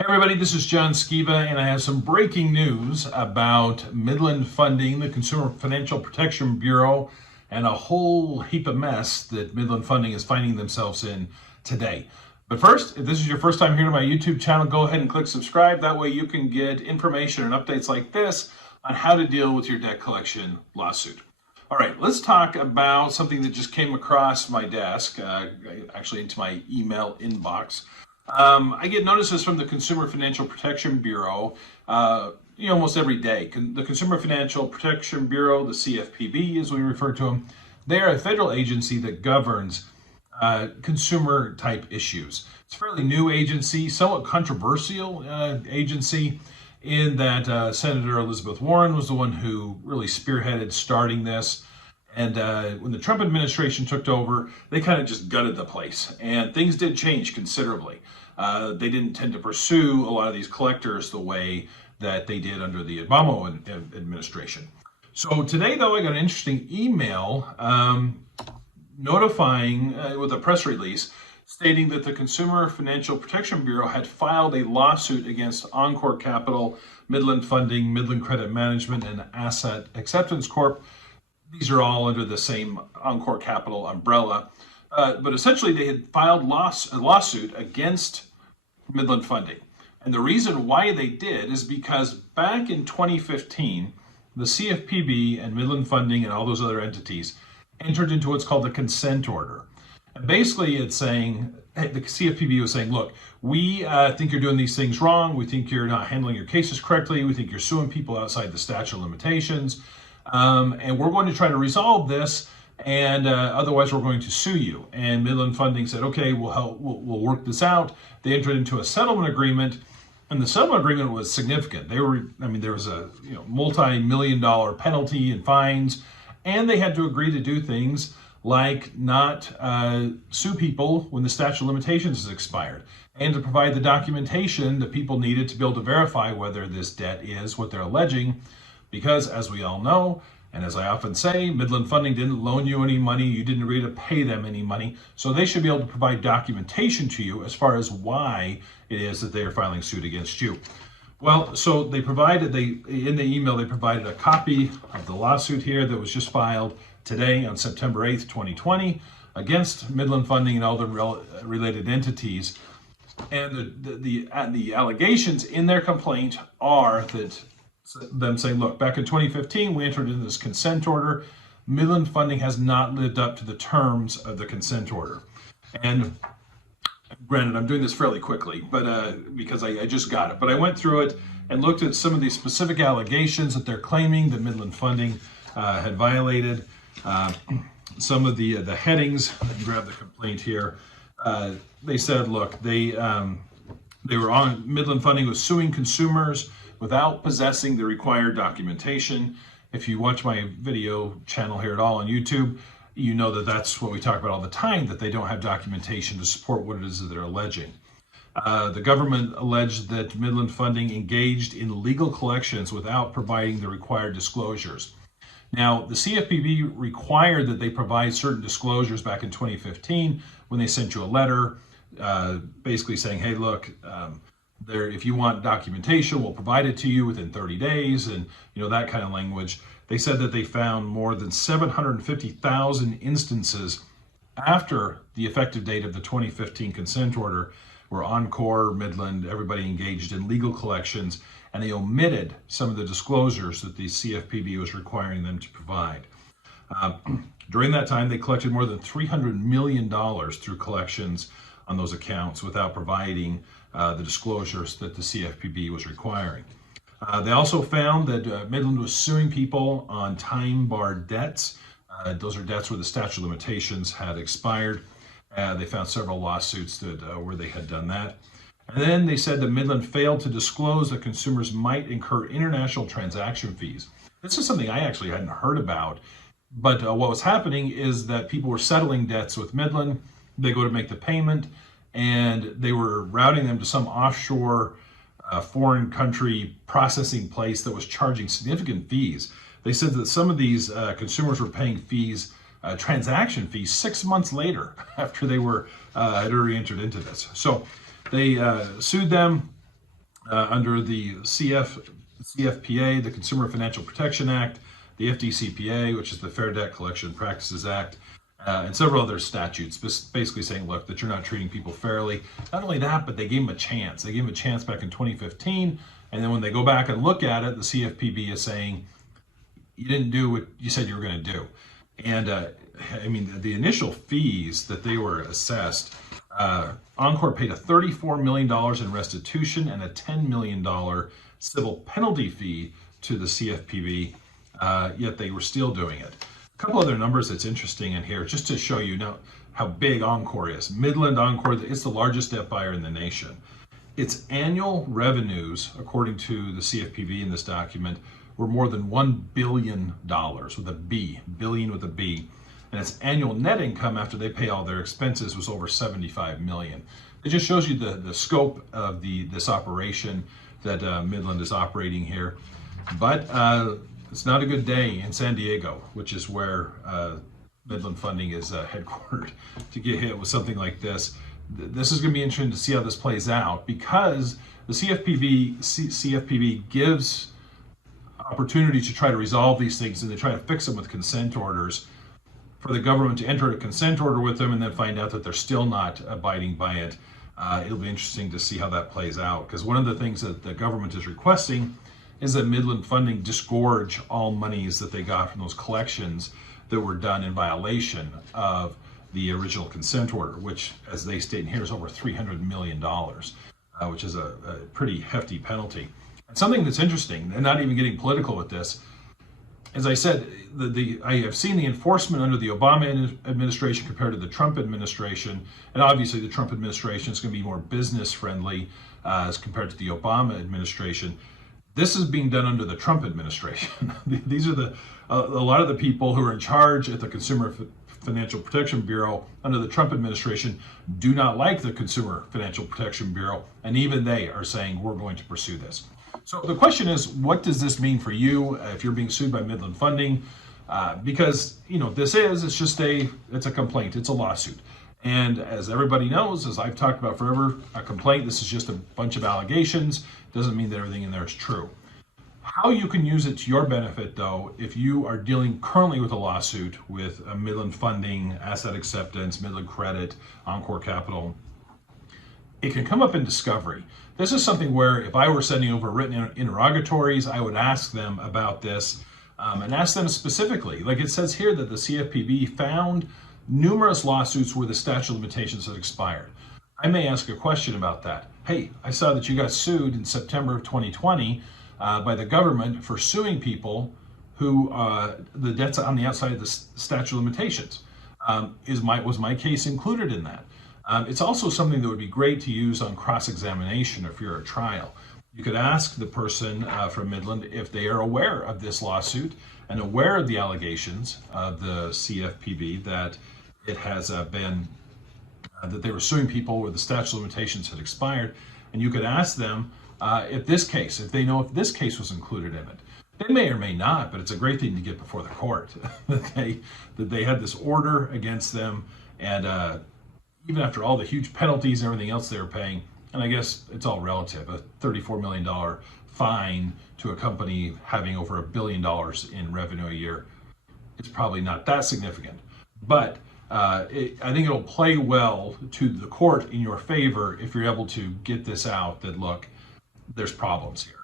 Hey everybody, this is John Skiba, and I have some breaking news about Midland Funding, the Consumer Financial Protection Bureau, and a whole heap of mess that Midland Funding is finding themselves in today. But first, if this is your first time here to my YouTube channel, go ahead and click subscribe. That way you can get information and updates like this on how to deal with your debt collection lawsuit. All right, let's talk about something that just came across my desk, actually into my email inbox. I get notices from the Consumer Financial Protection Bureau, almost every day. The Consumer Financial Protection Bureau, the CFPB as we refer to them, they are a federal agency that governs consumer type issues. It's a fairly new agency, somewhat controversial agency in that Senator Elizabeth Warren was the one who really spearheaded starting this. And when the Trump administration took over, they kind of just gutted the place. And things did change considerably. They didn't tend to pursue a lot of these collectors the way that they did under the Obama administration. So today, though, I got an interesting email notifying with a press release stating that the Consumer Financial Protection Bureau had filed a lawsuit against Encore Capital, Midland Funding, Midland Credit Management, and Asset Acceptance Corp. These are all under the same Encore Capital umbrella. But essentially, they had filed a lawsuit against Midland Funding. And the reason why they did is because back in 2015, the CFPB and Midland Funding and all those other entities entered into what's called the consent order. And basically, it's saying, the CFPB was saying, look, we think you're doing these things wrong. We think you're not handling your cases correctly. We think you're suing people outside the statute of limitations. And we're going to try to resolve this, and otherwise we're going to sue you. And Midland Funding said, okay, we'll work this out. They entered into a settlement agreement, and the settlement agreement was significant. There was a multi-million-dollar penalty and fines, and they had to agree to do things like not sue people when the statute of limitations has expired, and to provide the documentation that people needed to be able to verify whether this debt is what they're alleging. Because, as we all know, and as I often say, Midland Funding didn't loan you any money, you didn't agree to pay them any money, so they should be able to provide documentation to you as far as why it is that they are filing suit against you. Well, so in the email, they provided a copy of the lawsuit here that was just filed today on September 8th, 2020, against Midland Funding and all the related entities. And the allegations in their complaint are that them saying, look, back in 2015, we entered into this consent order. Midland Funding has not lived up to the terms of the consent order. And granted, I'm doing this fairly quickly, but because I just got it. But I went through it and looked at some of these specific allegations that they're claiming that Midland Funding had violated. Some of the headings, I can grab the complaint here. They said, look, Midland Funding was suing consumers without possessing the required documentation. If you watch my video channel here at all on YouTube, you know that that's what we talk about all the time, that they don't have documentation to support what it is that they're alleging. The government alleged that Midland Funding engaged in legal collections without providing the required disclosures. Now, the CFPB required that they provide certain disclosures back in 2015 when they sent you a letter basically saying, hey, look, if you want documentation, we'll provide it to you within 30 days, and that kind of language. They said that they found more than 750,000 instances after the effective date of the 2015 consent order where Encore, Midland, everybody engaged in legal collections, and they omitted some of the disclosures that the CFPB was requiring them to provide. During that time, they collected more than $300 million through collections on those accounts without providing the disclosures that the CFPB was requiring. They also found that Midland was suing people on time-barred debts. Those are debts where the statute of limitations had expired. They found several lawsuits where they had done that. And then they said that Midland failed to disclose that consumers might incur international transaction fees. This is something I actually hadn't heard about. But what was happening is that people were settling debts with Midland. They go to make the payment, and they were routing them to some offshore foreign country processing place that was charging significant fees. They said that some of these consumers were paying fees, transaction fees, 6 months later after they had already entered into this. So they sued them. under the CFPA, the Consumer Financial Protection Act, the FDCPA, which is the Fair Debt Collection Practices Act, and several other statutes, basically saying, look, that you're not treating people fairly. Not only that, but they gave them a chance. They gave them a chance back in 2015, and then when they go back and look at it, the CFPB is saying, you didn't do what you said you were going to do. And I mean, the initial fees that they were assessed, Encore paid a $34 million in restitution and a $10 million civil penalty fee to the CFPB, yet they were still doing it. A couple other numbers that's interesting in here, just to show you now how big Encore is. Midland Encore, it's the largest debt buyer in the nation. Its annual revenues, according to the CFPB in this document, were more than $1 billion with a B, billion with a B. And its annual net income after they pay all their expenses was over $75 million. It just shows you the scope of this operation that Midland is operating here. But it's not a good day in San Diego, which is where Midland Funding is headquartered, to get hit with something like this. This is going to be interesting to see how this plays out, because the CFPB gives opportunity to try to resolve these things, and they try to fix them with consent orders, for the government to enter a consent order with them and then find out that they're still not abiding by it. It'll be interesting to see how that plays out, because one of the things that the government is requesting is that Midland Funding disgorge all monies that they got from those collections that were done in violation of the original consent order, which, as they state in here, is over $300 million, which is a pretty hefty penalty. And something that's interesting, and not even getting political with this, as I said, I have seen the enforcement under the Obama administration compared to the Trump administration, and obviously the Trump administration is going to be more business friendly as compared to the Obama administration. This is being done under the Trump administration. These are a lot of the people who are in charge at the Consumer Financial Protection Bureau under the Trump administration do not like the Consumer Financial Protection Bureau, and even they are saying we're going to pursue this. So the question is, what does this mean for you if you're being sued by Midland Funding? Because, you know, it's a complaint, it's a lawsuit. And as everybody knows, as I've talked about forever, a complaint, this is just a bunch of allegations, doesn't mean that everything in there is true. How you can use it to your benefit, though, if you are dealing currently with a lawsuit with Midland Funding, Asset Acceptance, Midland Credit, Encore Capital, it can come up in discovery. This is something where if I were sending over written interrogatories, I would ask them about this and ask them specifically. Like it says here that the CFPB found numerous lawsuits where the statute of limitations had expired. I may ask a question about that. Hey, I saw that you got sued in September of 2020 by the government for suing people who the debt's on the outside of the statute of limitations. Was my case included in that? It's also something that would be great to use on cross-examination if you're at trial. You could ask the person from Midland if they are aware of this lawsuit and aware of the allegations of the CFPB that it has been, that they were suing people where the statute of limitations had expired. And you could ask them if they know if this case was included in it. They may or may not, but it's a great thing to get before the court that they had this order against them, and even after all the huge penalties and everything else they were paying, and I guess it's all relative, a $34 million fine to a company having over $1 billion in revenue a year, it's probably not that significant. But I think it'll play well to the court in your favor if you're able to get this out, that look, there's problems here.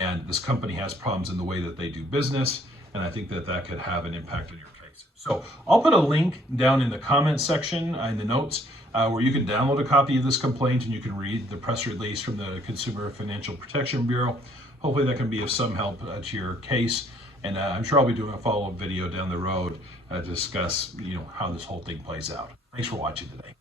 And this company has problems in the way that they do business, and I think that could have an impact on your case. So I'll put a link down in the comments section, in the notes, where you can download a copy of this complaint and you can read the press release from the Consumer Financial Protection Bureau. Hopefully that can be of some help to your case. And I'm sure I'll be doing a follow-up video down the road to discuss, how this whole thing plays out. Thanks for watching today.